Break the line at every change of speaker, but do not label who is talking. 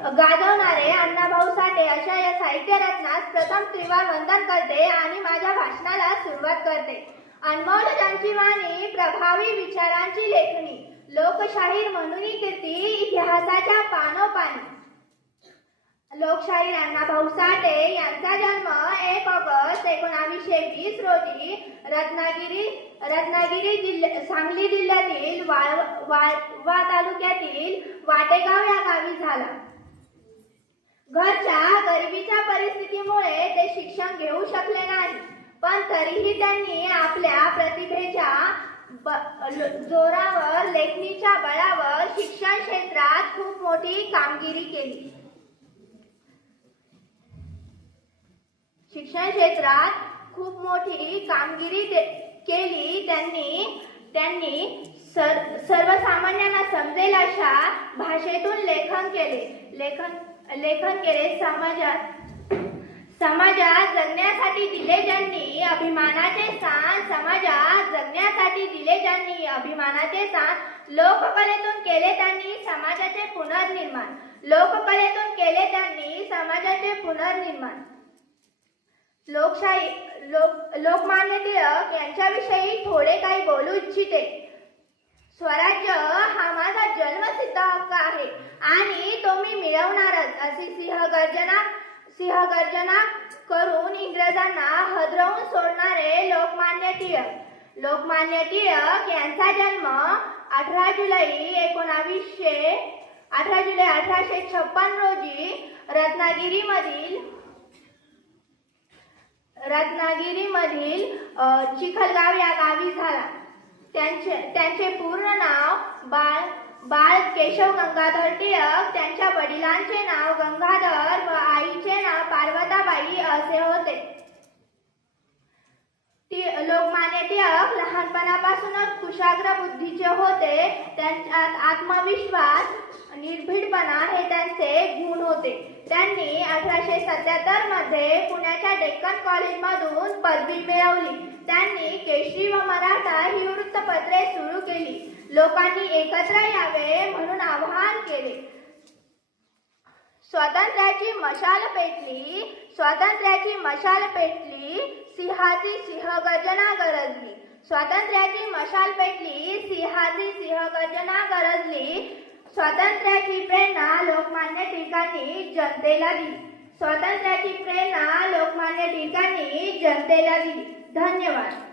गाजवणारे अण्णाभाऊ साठे अशा या साहित्य रत्नास प्रथम त्रिवार वंदन करते आणि माझ्या भाषणाला सुरुवात करते. अनमोल त्यांची वाणी प्रभावी विचारांची लेखणी लोकशाहीर म्हणून कीर्ती इतिहासाच्या पानोपानी. लोकशाहीर अण्णाभाऊ साठे यांचा जन्म एक ऑगस्ट एकोणावीसशे वीस रोजी रत्नागिरी रत्नागिरी जिल्ह्या सांगली जिल्ह्यातील वाळ वाळवा तालुक्यातील वाटेगाव या गावी झाला. घरच्या गरिबीच्या परिस्थितीमुळे ते शिक्षण घेऊ शकले नाही. पण तरीही त्यांनी आपल्या प्रतिभेच्या जोरावर लेखणीच्या बळावर शिक्षण क्षेत्रात खूप मोठी कामगिरी केली. शिक्षण क्षेत्रात खूप मोठी कामगिरी केली त्यांनी त्यांनी सर सर्वसामान्यांना समजेल अशा भाषेतून लेखन केले. लेखन लेखन केले समाजात. समाजात जगण्यासाठी दिले ज्यांनी अभिमानाचे स्थान समाजात जगण्यासाठी दिले ज्यांनी अभिमानाचे स्थान लोककलेतून केले त्यांनी समाजाचे पुनर्निर्माण. लोककलेतून केले त्यांनी समाजाचे पुनर्निर्माण. लोकशाही लोक लोकमान्य टिळक यांच्याविषयी थोडे काही बोलू इच्छिते. स्वराज्य हा माझा जन्मसिद्ध हक्क आहे. आणि तो मी मिळवणारच अशी सिंहगर्जना सिंहगर्जना करून इंग्रजांना हदरवून सोडणारे लोकमान्य टिळक. लोकमान्य टिळक यांचा जन्म अठरा जुलै एकोणावीसशे अठरा जुलै अठराशे छप्पन रोजी रत्नागिरीमधील रत्नागिरीमधील चिखलगाव या गावी झाला. त्यांचे त्यांचे पूर्ण नाव बाळ बाळ केशव गंगाधर टिळक त्यांच्या वडिलांचे नाव गंगाधर व आईचे नाव पार्वताबाई असे होते. लोकमान्य टिळक लहानपणापासूनच कुशाग्र बुद्धीचे होते. त्यांच्यात आत्मविश्वास निर्भीडपणा हे त्यांचे गुण होते. त्यांनी अठराशे सत्याहत्तरमध्ये पुण्याच्या डेक्कन कॉलेजमधून पदवी मिळवली. त्यांनी केशरी व मराठा ही वृत्तपत्रे सुरू केली. लोकांनी एकत्र यावे म्हणून आवाहन केले. स्वातंत्र्याची मशाल पेटली. स्वातंत्र्याची मशाल पेटली. सिंहाची सिंहगर्जना गरजली. स्वातंत्र्याची मशाल पेटली. सिंहाची सिंहगर्जना गरजली. स्वातंत्र्याची प्रेरणा लोकमान्य टिळकांनी जनतेला दिली. स्वातंत्र्याची प्रेरणा लोकमान्य टिळकांनी जनतेला दिली. धन्यवाद.